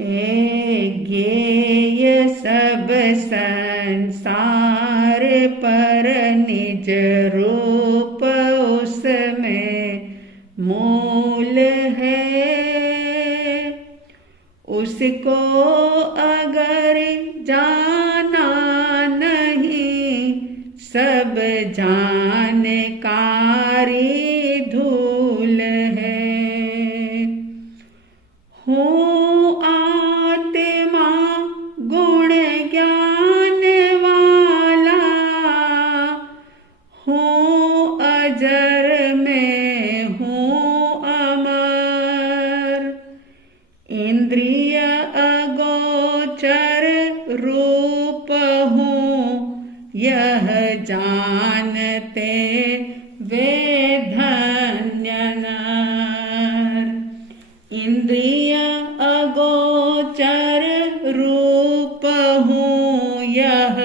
हे ज्ञेय सब संसार पर निज रूप उसमें मूल है। उसको अगर जाना नहीं सब जानकारी धूल है। हूँ आत्मा गुण ज्ञान वाला, हूँ अजर में हूँ अमर। इंद्रिय अगोचर रूप हूँ यह जानते वे धन्य नर। इंद्रिय अगोचर रूप हूँ यह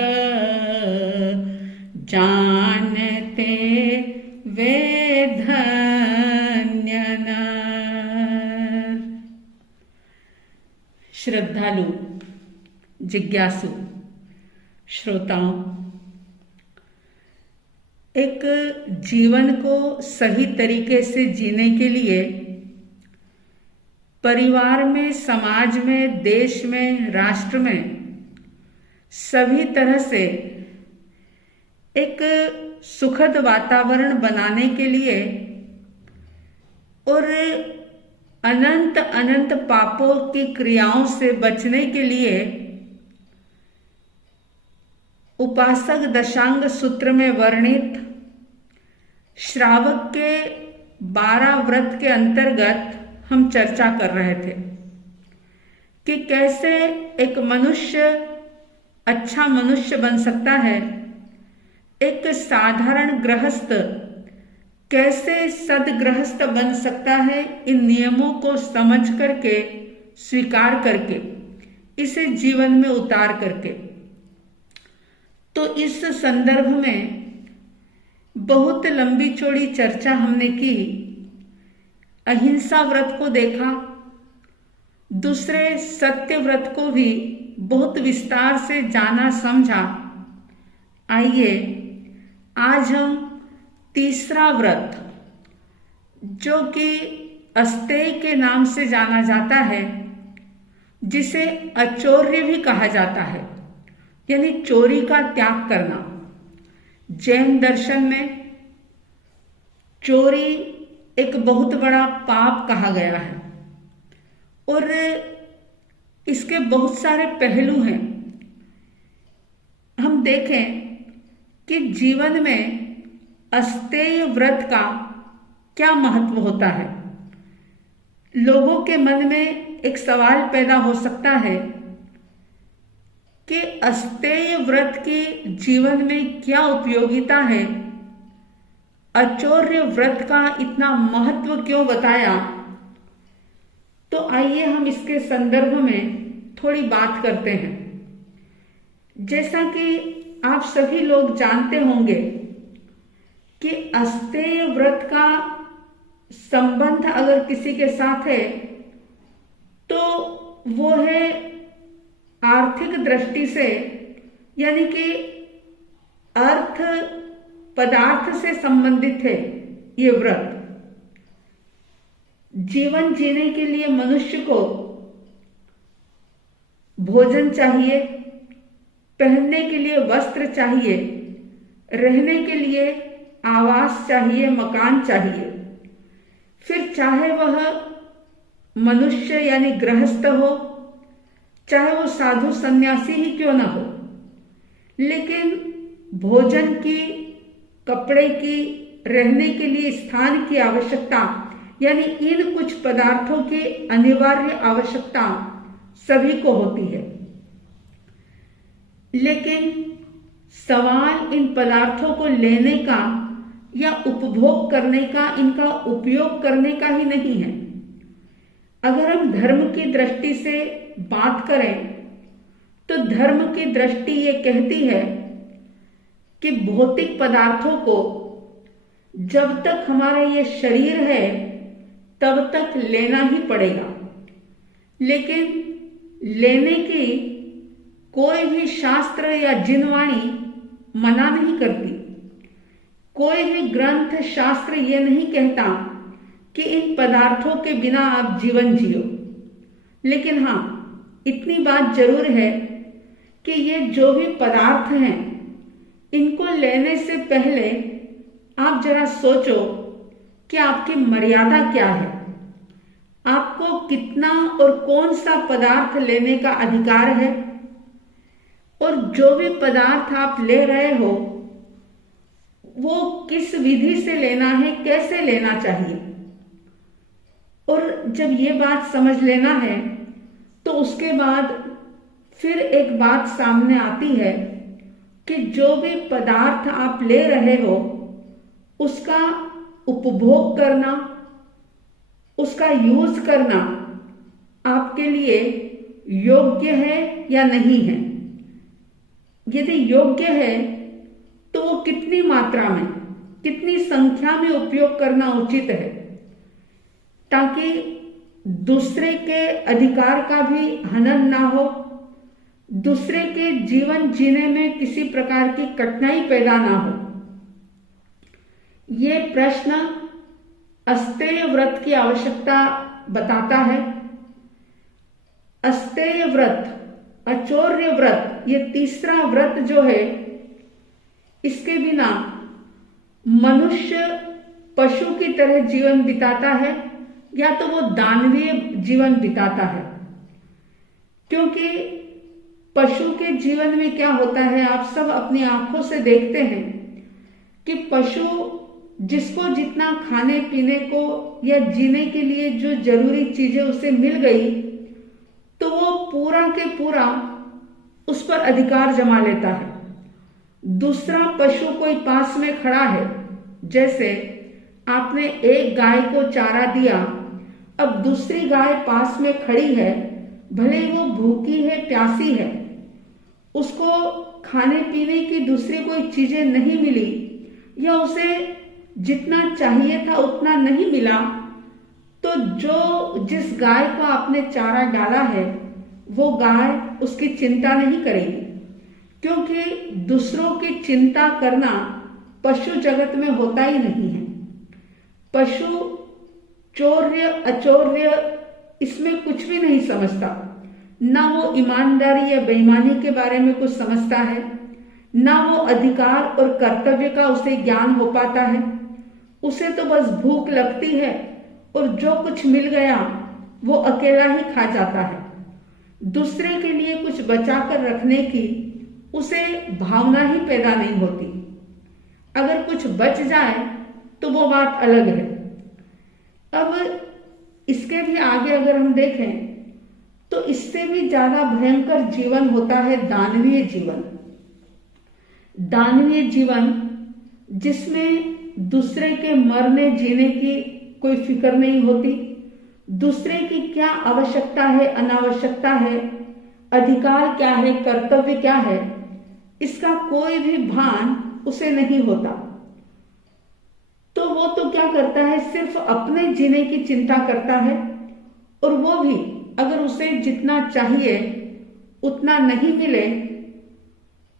जानते वे धन्य नर। श्रद्धालु, जिज्ञासु श्रोताओं, एक जीवन को सही तरीके से जीने के लिए परिवार में, समाज में, देश में, राष्ट्र में सभी तरह से एक सुखद वातावरण बनाने के लिए और अनंत अनंत पापों की क्रियाओं से बचने के लिए उपासक दशांग सूत्र में वर्णित श्रावक के 12 व्रत के अंतर्गत हम चर्चा कर रहे थे कि कैसे एक मनुष्य अच्छा मनुष्य बन सकता है, एक साधारण गृहस्थ कैसे सदगृहस्थ बन सकता है, इन नियमों को समझ करके, स्वीकार करके, इसे जीवन में उतार करके। तो इस संदर्भ में बहुत लंबी चौड़ी चर्चा हमने की। अहिंसा व्रत को देखा, दूसरे सत्य व्रत को भी बहुत विस्तार से जाना समझा। आइए आज हम तीसरा व्रत, जो कि अस्तेय के नाम से जाना जाता है, जिसे अचौर्य भी कहा जाता है, यानी चोरी का त्याग करना। जैन दर्शन में चोरी एक बहुत बड़ा पाप कहा गया है और इसके बहुत सारे पहलू हैं। हम देखें कि जीवन में अस्तेय व्रत का क्या महत्व होता है। लोगों के मन में एक सवाल पैदा हो सकता है कि अस्तेय व्रत की जीवन में क्या उपयोगिता है, अचौर्य व्रत का इतना महत्व क्यों बताया। तो आइए हम इसके संदर्भ में थोड़ी बात करते हैं। जैसा कि आप सभी लोग जानते होंगे कि अस्तेय व्रत का संबंध अगर किसी के साथ है तो वो है आर्थिक दृष्टि से, यानी कि अर्थ पदार्थ से संबंधित है। ये व्रत जीवन जीने के लिए मनुष्य को भोजन चाहिए, पहनने के लिए वस्त्र चाहिए, रहने के लिए आवास चाहिए, मकान चाहिए। फिर चाहे वह मनुष्य यानी गृहस्थ हो, चाहे वो साधु सन्यासी ही क्यों ना हो, लेकिन भोजन की, कपड़े की, रहने के लिए स्थान की आवश्यकता, यानी इन कुछ पदार्थों की अनिवार्य आवश्यकता सभी को होती है। लेकिन सवाल इन पदार्थों को लेने का या उपभोग करने का, इनका उपयोग करने का ही नहीं है। अगर हम धर्म की दृष्टि से बात करें तो धर्म की दृष्टि ये कहती है कि भौतिक पदार्थों को जब तक हमारा ये शरीर है तब तक लेना ही पड़ेगा, लेकिन लेने की कोई भी शास्त्र या जिनवाणी मना नहीं करती। कोई भी ग्रंथ शास्त्र ये नहीं कहता कि इन पदार्थों के बिना आप जीवन जियो। लेकिन हाँ, इतनी बात जरूर है कि ये जो भी पदार्थ हैं, इनको लेने से पहले आप जरा सोचो कि आपकी मर्यादा क्या है। आपको कितना और कौन सा पदार्थ लेने का अधिकार है, और जो भी पदार्थ आप ले रहे हो वो किस विधि से लेना है, कैसे लेना चाहिए। और जब ये बात समझ लेना है तो उसके बाद फिर एक बात सामने आती है कि जो भी पदार्थ आप ले रहे हो उसका उपभोग करना, उसका यूज करना आपके लिए योग्य है या नहीं है। यदि योग्य है तो वो कितनी मात्रा में, कितनी संख्या में उपयोग करना उचित है, ताकि दूसरे के अधिकार का भी हनन ना हो, दूसरे के जीवन जीने में किसी प्रकार की कठिनाई पैदा ना हो। ये प्रश्न अस्तेय व्रत की आवश्यकता बताता है। अस्तेय व्रत, अचौर्य व्रत, ये तीसरा व्रत जो है, इसके बिना मनुष्य पशु की तरह जीवन बिताता है या तो वो दानवीय जीवन बिताता है। क्योंकि पशु के जीवन में क्या होता है, आप सब अपनी आंखों से देखते हैं कि पशु जिसको जितना खाने पीने को या जीने के लिए जो जरूरी चीजें उसे मिल गई तो वो पूरा के पूरा उस पर अधिकार जमा लेता है। दूसरा पशु कोई पास में खड़ा है, जैसे आपने एक गाय को चारा दिया, अब दूसरी गाय पास में खड़ी है, भले ही वो भूखी है, प्यासी है, उसको खाने पीने की दूसरी कोई चीजें नहीं मिली या उसे जितना चाहिए था उतना नहीं मिला, तो जिस गाय को आपने चारा डाला है वो गाय उसकी चिंता नहीं करेगी, क्योंकि दूसरों की चिंता करना पशु जगत में होता ही नहीं है। पशु चौर्य अचौर्य इसमें कुछ भी नहीं समझता, ना वो ईमानदारी या बेईमानी के बारे में कुछ समझता है, ना वो अधिकार और कर्तव्य का उसे ज्ञान हो पाता है। उसे तो बस भूख लगती है और जो कुछ मिल गया वो अकेला ही खा जाता है। दूसरे के लिए कुछ बचा कर रखने की उसे भावना ही पैदा नहीं होती। अगर कुछ बच जाए तो वो बात अलग है। अब इसके भी आगे अगर हम देखें तो इससे भी ज्यादा भयंकर जीवन होता है दानवीय जीवन। दानवीय जीवन जिसमें दूसरे के मरने जीने की कोई फिक्र नहीं होती, दूसरे की क्या आवश्यकता है, अनावश्यकता है, अधिकार क्या है, कर्तव्य क्या है, इसका कोई भी भान उसे नहीं होता। तो वो तो क्या करता है, सिर्फ अपने जीने की चिंता करता है, और वो भी अगर उसे जितना चाहिए उतना नहीं मिले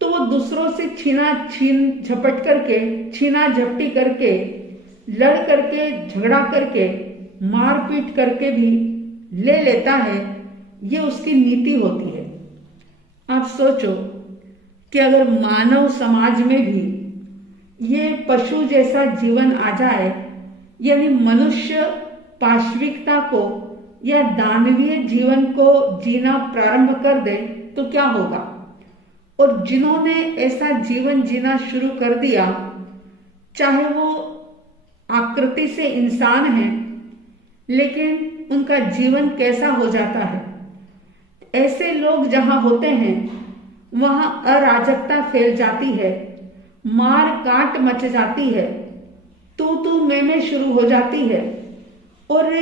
तो वो दूसरों से झपट करके, छीना झपटी करके, लड़ करके, झगड़ा करके, मारपीट करके भी ले लेता है। ये उसकी नीति होती है। आप सोचो कि अगर मानव समाज में भी ये पशु जैसा जीवन आ जाए, यानी मनुष्य पाशविकता को या दानवीय जीवन को जीना प्रारंभ कर दे तो क्या होगा। और जिन्होंने ऐसा जीवन जीना शुरू कर दिया, चाहे वो आकृति से इंसान हैं, लेकिन उनका जीवन कैसा हो जाता है। ऐसे लोग जहां होते हैं वहां अराजकता फैल जाती है, मार काट मच जाती है, तू मैं शुरू हो जाती है, और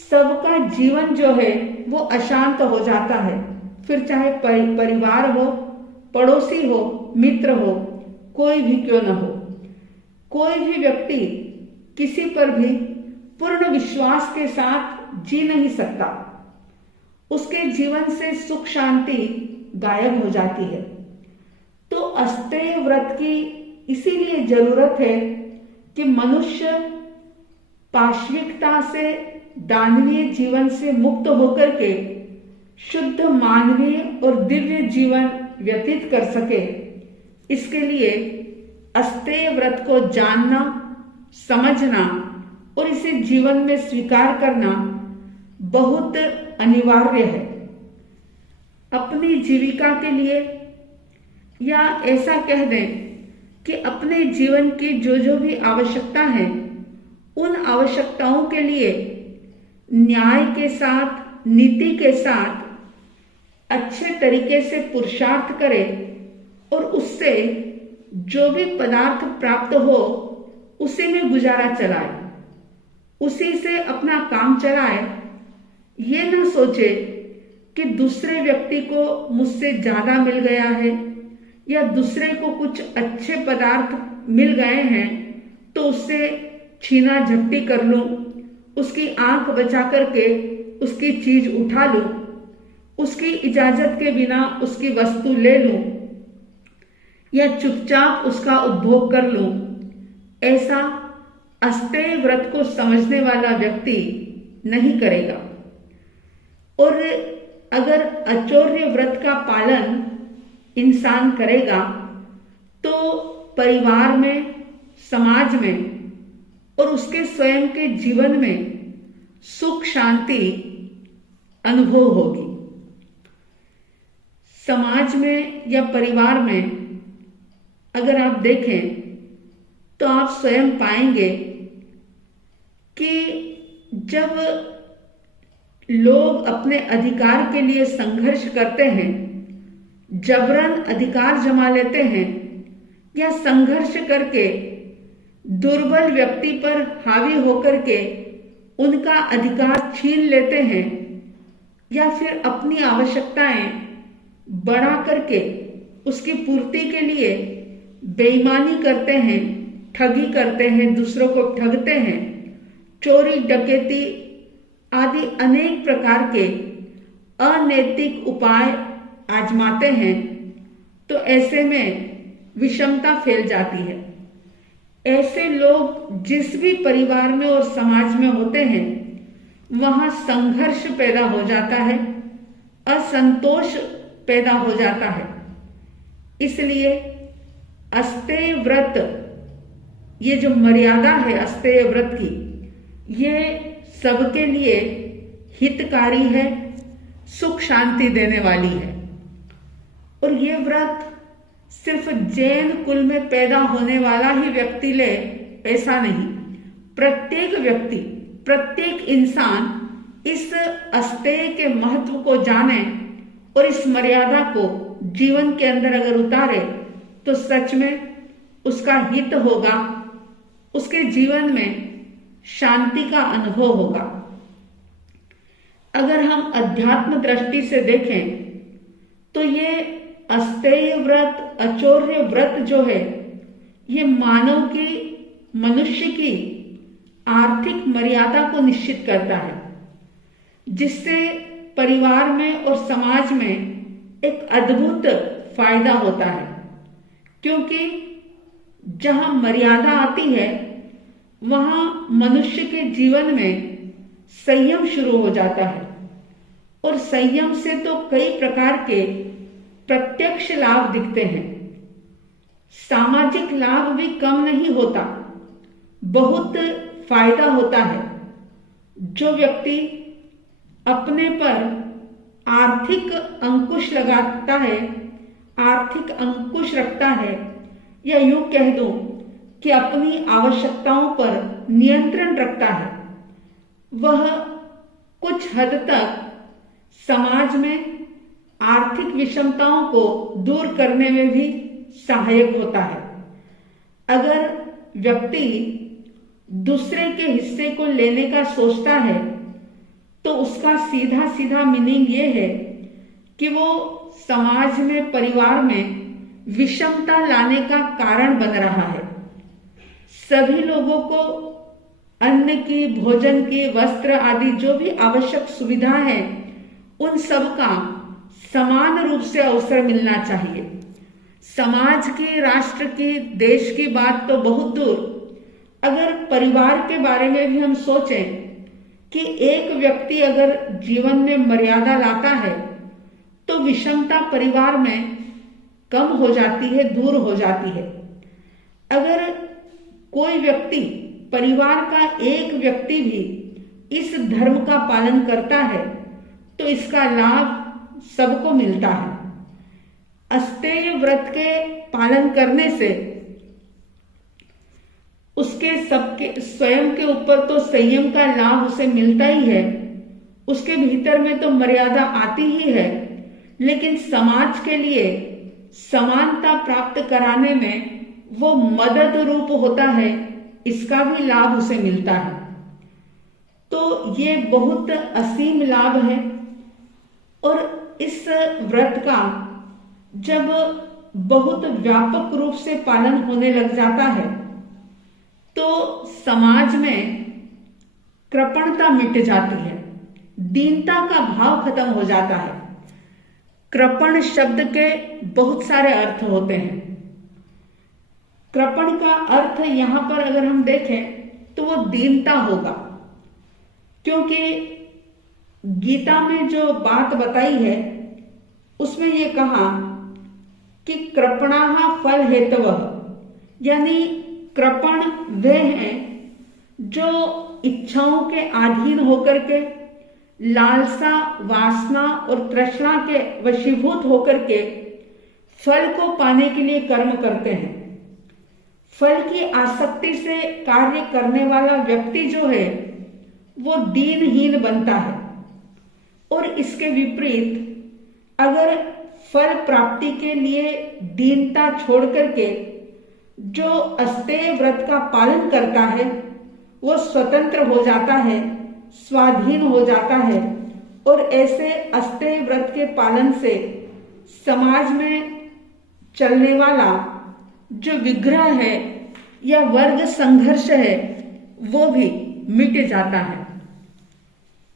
सबका जीवन जो है वो अशांत हो जाता है। फिर चाहे परिवार हो, पड़ोसी हो, मित्र हो, कोई भी क्यों न हो, कोई भी व्यक्ति किसी पर भी पूर्ण विश्वास के साथ जी नहीं सकता। उसके जीवन से सुख शांति गायब हो जाती है। तो अस्तेय व्रत की इसीलिए जरूरत है कि मनुष्य पाशविकता से, दानवीय जीवन से मुक्त होकर के शुद्ध मानवीय और दिव्य जीवन व्यतीत कर सके। इसके लिए अस्तेय व्रत को जानना, समझना और इसे जीवन में स्वीकार करना बहुत अनिवार्य है। अपनी जीविका के लिए, या ऐसा कह दें कि अपने जीवन की जो जो भी आवश्यकता है, उन आवश्यकताओं के लिए न्याय के साथ, नीति के साथ अच्छे तरीके से पुरुषार्थ करे और उससे जो भी पदार्थ प्राप्त हो उसी में गुजारा चलाए, उसी से अपना काम चलाए। ये ना सोचे कि दूसरे व्यक्ति को मुझसे ज्यादा मिल गया है या दूसरे को कुछ अच्छे पदार्थ मिल गए हैं तो उससे छीना झपटी कर लूं, उसकी आंख बचा करके उसकी चीज उठा लूं, उसकी इजाजत के बिना उसकी वस्तु ले लूं या चुपचाप उसका उपभोग कर लूं। ऐसा अस्तेय व्रत को समझने वाला व्यक्ति नहीं करेगा। और अगर अचौर्य व्रत का पालन इंसान करेगा तो परिवार में, समाज में और उसके स्वयं के जीवन में सुख शांति अनुभव होगी। समाज में या परिवार में अगर आप देखें तो आप स्वयं पाएंगे कि जब लोग अपने अधिकार के लिए संघर्ष करते हैं, जबरन अधिकार जमा लेते हैं या संघर्ष करके दुर्बल व्यक्ति पर हावी होकर के उनका अधिकार छीन लेते हैं या फिर अपनी आवश्यकताएं बढ़ा करके उसकी पूर्ति के लिए बेईमानी करते हैं, ठगी करते हैं, दूसरों को ठगते हैं, चोरी डकैती आदि अनेक प्रकार के अनैतिक उपाय आजमाते हैं, तो ऐसे में विषमता फैल जाती है। ऐसे लोग जिस भी परिवार में और समाज में होते हैं वहां संघर्ष पैदा हो जाता है, असंतोष पैदा हो जाता है। इसलिए अस्तेय व्रत, ये जो मर्यादा है अस्तेय व्रत की, ये सबके लिए हितकारी है, सुख शांति देने वाली है। और ये व्रत सिर्फ जैन कुल में पैदा होने वाला ही व्यक्ति ले, ऐसा नहीं। प्रत्येक व्यक्ति, प्रत्येक इंसान इस अस्तेय के महत्व को जाने और इस मर्यादा को जीवन के अंदर अगर उतारे तो सच में उसका हित होगा, उसके जीवन में शांति का अनुभव होगा। अगर हम अध्यात्म दृष्टि से देखें तो ये अस्तेय व्रत, अचौर्य व्रत जो है, ये मानव की, मनुष्य की आर्थिक मर्यादा को निश्चित करता है, जिससे परिवार में और समाज में एक अद्भुत फायदा होता है। क्योंकि जहां मर्यादा आती है वहां मनुष्य के जीवन में संयम शुरू हो जाता है, और संयम से तो कई प्रकार के प्रत्यक्ष लाभ दिखते हैं। सामाजिक लाभ भी कम नहीं होता, बहुत फायदा होता है। जो व्यक्ति अपने पर आर्थिक अंकुश लगाता है, आर्थिक अंकुश रखता है, या यूं कह दूं कि अपनी आवश्यकताओं पर नियंत्रण रखता है, वह कुछ हद तक समाज में आर्थिक विषमताओं को दूर करने में भी सहायक होता है। अगर व्यक्ति दूसरे के हिस्से को लेने का सोचता है तो उसका सीधा सीधा मीनिंग ये है कि वो समाज में, परिवार में विषमता लाने का कारण बन रहा है। सभी लोगों को अन्न की, भोजन की, वस्त्र आदि जो भी आवश्यक सुविधा है उन सब का समान रूप से अवसर मिलना चाहिए। समाज की, राष्ट्र की, देश की बात तो बहुत दूर, अगर परिवार के बारे में भी हम सोचें कि एक व्यक्ति अगर जीवन में मर्यादा लाता है तो विषमता परिवार में कम हो जाती है, दूर हो जाती है। अगर कोई व्यक्ति, परिवार का एक व्यक्ति भी इस धर्म का पालन करता है तो इसका लाभ सबको मिलता है। अस्तेय व्रत के पालन करने से उसके सबके स्वयं के ऊपर तो संयम का लाभ उसे मिलता ही है, उसके भीतर में तो मर्यादा आती ही है, लेकिन समाज के लिए समानता प्राप्त कराने में वो मदद रूप होता है, इसका भी लाभ उसे मिलता है। तो ये बहुत असीम लाभ है। और इस व्रत का जब बहुत व्यापक रूप से पालन होने लग जाता है तो समाज में कृपणता मिट जाती है, दीनता का भाव खत्म हो जाता है। कृपण शब्द के बहुत सारे अर्थ होते हैं। कृपण का अर्थ यहां पर अगर हम देखें तो वो दीनता होगा, क्योंकि गीता में जो बात बताई है उसमें ये कहा कि कृपणाः फल हेतवः, यानी कृपण वे हैं जो इच्छाओं के अधीन होकर के, लालसा, वासना और तृष्णा के वशीभूत होकर के फल को पाने के लिए कर्म करते हैं। फल की आसक्ति से कार्य करने वाला व्यक्ति जो है वो दीनहीन बनता है। और इसके विपरीत अगर फल प्राप्ति के लिए दीनता छोड़ करके जो अस्तेय व्रत का पालन करता है वो स्वतंत्र हो जाता है, स्वाधीन हो जाता है। और ऐसे अस्तेय व्रत के पालन से समाज में चलने वाला जो विग्रह है या वर्ग संघर्ष है वो भी मिट जाता है।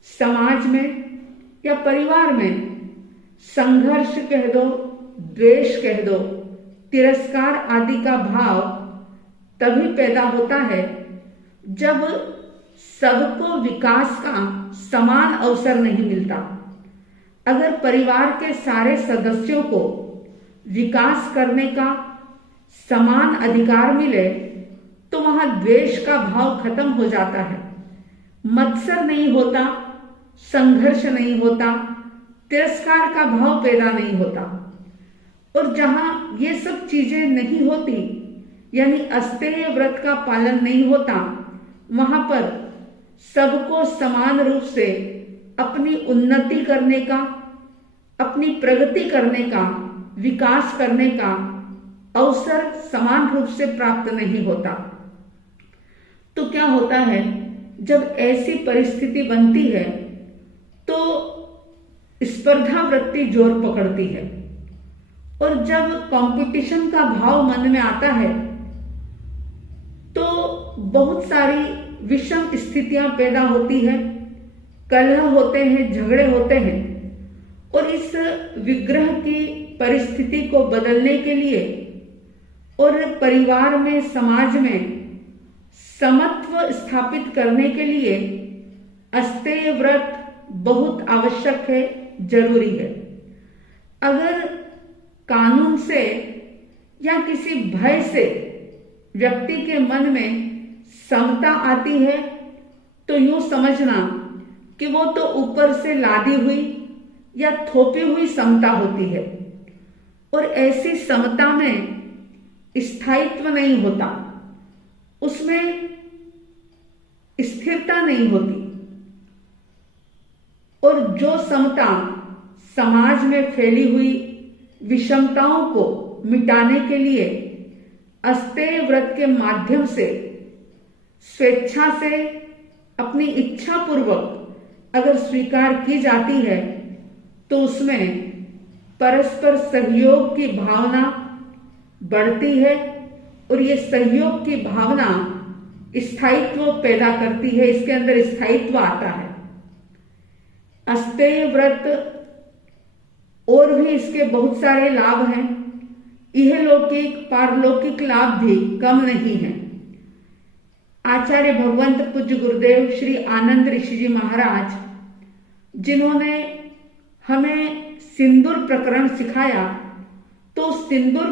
समाज में या परिवार में संघर्ष कह दो, द्वेष कह दो, तिरस्कार आदि का भाव तभी पैदा होता है जब सबको विकास का समान अवसर नहीं मिलता। अगर परिवार के सारे सदस्यों को विकास करने का समान अधिकार मिले तो वहां द्वेष का भाव खत्म हो जाता है, मत्सर नहीं होता, संघर्ष नहीं होता, तिरस्कार का भाव पैदा नहीं होता। और जहां ये सब चीजें नहीं होती, यानी अस्तेय व्रत का पालन नहीं होता, वहां पर सबको समान रूप से अपनी उन्नति करने का, अपनी प्रगति करने का, विकास करने का अवसर समान रूप से प्राप्त नहीं होता। तो क्या होता है, जब ऐसी परिस्थिति बनती है तो स्पर्धा वृत्ति जोर पकड़ती है। और जब कंपटीशन का भाव मन में आता है तो बहुत सारी विषम स्थितियां पैदा होती है, कलह होते हैं, झगड़े होते हैं। और इस विग्रह की परिस्थिति को बदलने के लिए और परिवार में, समाज में समत्व स्थापित करने के लिए अस्तेय व्रत बहुत आवश्यक है, जरूरी है। अगर कानून से या किसी भय से व्यक्ति के मन में समता आती है तो यूं समझना कि वो तो ऊपर से लादी हुई या थोपी हुई समता होती है। और ऐसी समता में स्थायित्व नहीं होता, उसमें स्थिरता नहीं होती। और जो समता समाज में फैली हुई विषमताओं को मिटाने के लिए अस्तेय व्रत के माध्यम से स्वेच्छा से, अपनी इच्छा पूर्वक अगर स्वीकार की जाती है तो उसमें परस्पर सहयोग की भावना बढ़ती है। और ये सहयोग की भावना स्थायित्व पैदा करती है, इसके अंदर स्थायित्व आता है। अस्तेय व्रत और भी इसके बहुत सारे लाभ हैं। यह लौकिक पारलौकिक लाभ भी कम नहीं है। आचार्य भगवंत पूज्य गुरुदेव श्री आनंद ऋषि जी महाराज, जिन्होंने हमें सिंदूर प्रकरण सिखाया, तो सिंदूर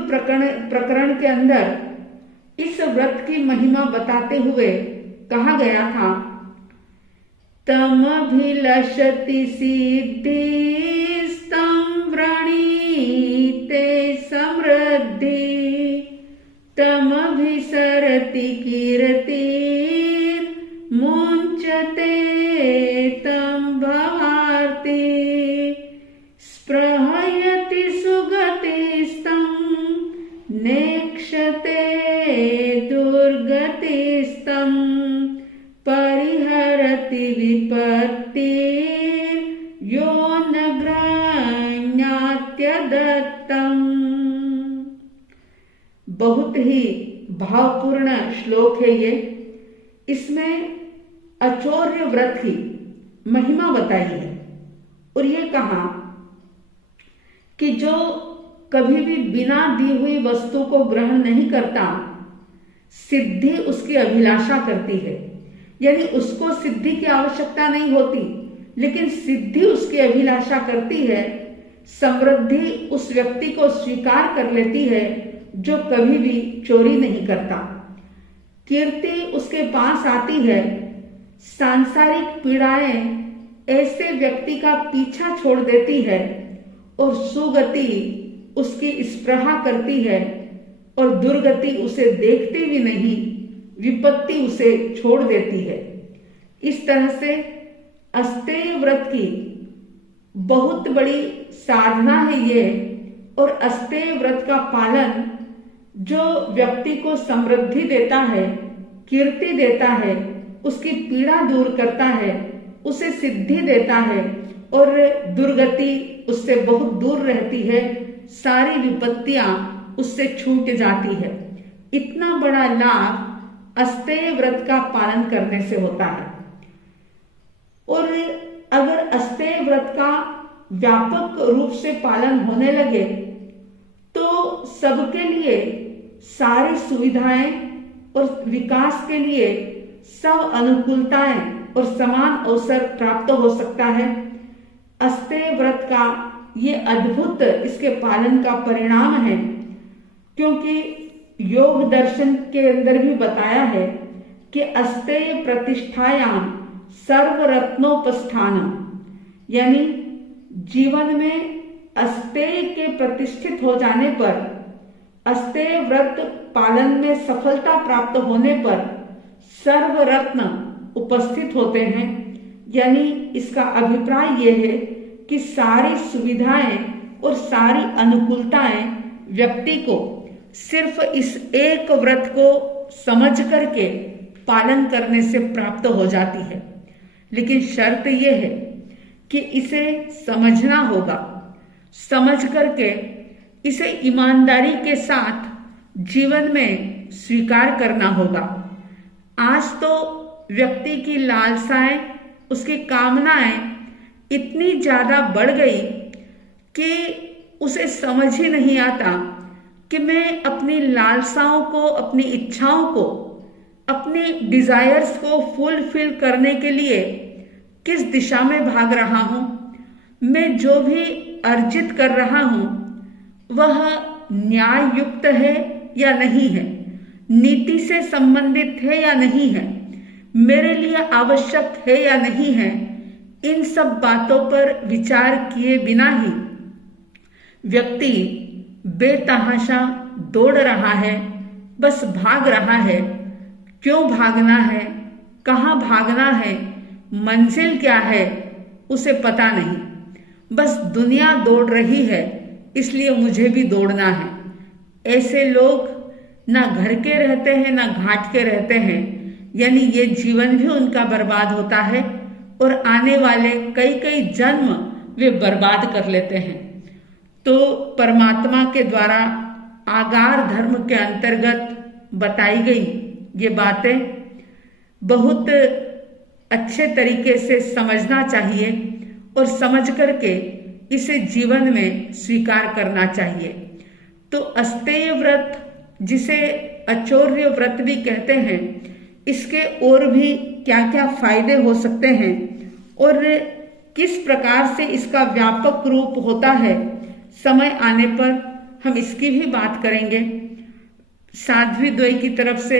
प्रकरण के अंदर इस व्रत की महिमा बताते हुए कहा गया था, तमभिलषति सिद्धिस्तं व्रणीते समृद्धि, तमभिसरति कीर्तिर्मुञ्चते तं भवार्ति, स्पृहयति सुगतिस्तं नेक्षते दुर्गतिस्तं, परिहरति विपत्तिर्यो न गृह्णात्यदत्तम्। बहुत ही भावपूर्ण श्लोक है ये। इसमें अचौर्य व्रत की महिमा बताई है और ये कहा कि जो कभी भी बिना दी हुई वस्तु को ग्रहण नहीं करता, सिद्धि उसकी अभिलाषा करती है। यानी उसको सिद्धि की आवश्यकता नहीं होती, लेकिन सिद्धि उसकी अभिलाषा करती है। समृद्धि उस व्यक्ति को स्वीकार कर लेती है जो कभी भी चोरी नहीं करता। कीर्ति उसके पास आती है। सांसारिक पीड़ाएं ऐसे व्यक्ति का पीछा छोड़ देती है और सुगति उसकी स्पृहा करती है और दुर्गति उसे देखती भी नहीं, विपत्ति उसे छोड़ देती है। इस तरह से अस्तेय व्रत की बहुत बड़ी साधना है ये। और अस्तेय व्रत का पालन जो व्यक्ति को समृद्धि देता है, कीर्ति देता है, उसकी पीड़ा दूर करता है, उसे सिद्धि देता है और दुर्गति उससे बहुत दूर रहती है, सारी विपत्तियां उससे छूट जाती है। इतना बड़ा लाभ अस्तेय व्रत का पालन करने से होता है। और अगर अस्तेय व्रत का व्यापक रूप से पालन होने लगे तो सबके लिए सारी सुविधाएं और विकास के लिए सब अनुकूलताएं और समान अवसर प्राप्त हो सकता है। अस्तेय व्रत का ये अद्भुत इसके पालन का परिणाम है, क्योंकि योग दर्शन के अंदर भी बताया है कि अस्तेय प्रतिष्ठायाम सर्वरत्नोपस्थानम, यानी जीवन में अस्तेय के प्रतिष्ठित हो जाने पर, अस्तेय व्रत पालन में सफलता प्राप्त होने पर सर्वरत्न उपस्थित होते हैं। यानी इसका अभिप्राय यह है कि सारी सुविधाएं और सारी अनुकूलताएं व्यक्ति को सिर्फ इस एक व्रत को समझ करके पालन करने से प्राप्त हो जाती है। लेकिन शर्त यह है कि इसे समझना होगा, समझ करके इसे ईमानदारी के साथ जीवन में स्वीकार करना होगा। आज तो व्यक्ति की लालसाएं, उसकी कामनाएं इतनी ज्यादा बढ़ गई कि उसे समझ ही नहीं आता कि मैं अपनी लालसाओं को, अपनी इच्छाओं को, अपनी डिजायर्स को फुलफिल करने के लिए किस दिशा में भाग रहा हूं। मैं जो भी अर्जित कर रहा हूं वह न्याय युक्त है या नहीं है, नीति से संबंधित है या नहीं है, मेरे लिए आवश्यक है या नहीं है। इन सब बातों पर विचार किए बिना ही व्यक्ति बेतहाशा दौड़ रहा है, बस भाग रहा है। क्यों भागना है, कहाँ भागना है, मंजिल क्या है, उसे पता नहीं। बस दुनिया दौड़ रही है, इसलिए मुझे भी दौड़ना है। ऐसे लोग ना घर के रहते हैं ना घाट के रहते हैं, यानी ये जीवन भी उनका बर्बाद होता है और आने वाले कई कई जन्म वे बर्बाद कर लेते हैं। तो परमात्मा के द्वारा आगार धर्म के अंतर्गत बताई गई ये बातें बहुत अच्छे तरीके से समझना चाहिए और समझ करके इसे जीवन में स्वीकार करना चाहिए। तो अस्तेय व्रत, जिसे अचौर्य व्रत भी कहते हैं, इसके और भी क्या क्या फायदे हो सकते हैं और किस प्रकार से इसका व्यापक रूप होता है, समय आने पर हम इसकी भी बात करेंगे। साध्वी द्वय की तरफ से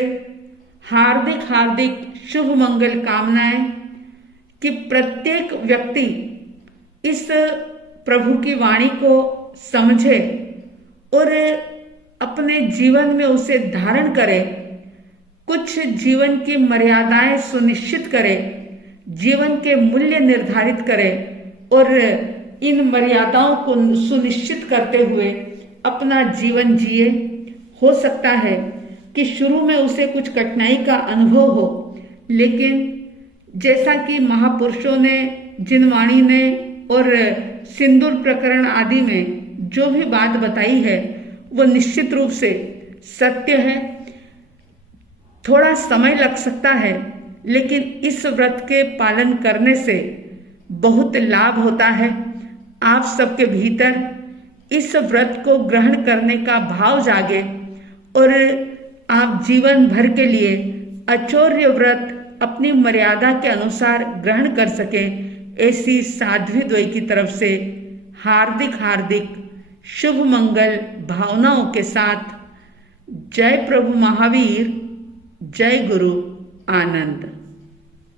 हार्दिक हार्दिक शुभ मंगल कामनाएं कि प्रत्येक व्यक्ति इस प्रभु की वाणी को समझे और अपने जीवन में उसे धारण करे, कुछ जीवन की मर्यादाएं सुनिश्चित करे, जीवन के मूल्य निर्धारित करे और इन मर्यादाओं को सुनिश्चित करते हुए अपना जीवन जिए। हो सकता है कि शुरू में उसे कुछ कठिनाई का अनुभव हो, लेकिन जैसा कि महापुरुषों ने, जिनवाणी ने और सिंदूर प्रकरण आदि में जो भी बात बताई है वो निश्चित रूप से सत्य है। थोड़ा समय लग सकता है, लेकिन इस व्रत के पालन करने से बहुत लाभ होता है। आप सबके भीतर इस व्रत को ग्रहण करने का भाव जागे और आप जीवन भर के लिए अचौर्य व्रत अपनी मर्यादा के अनुसार ग्रहण कर सकें, ऐसी साध्वी द्वय की तरफ से हार्दिक हार्दिक शुभ मंगल भावनाओं के साथ जय प्रभु महावीर, जय गुरु आनंद।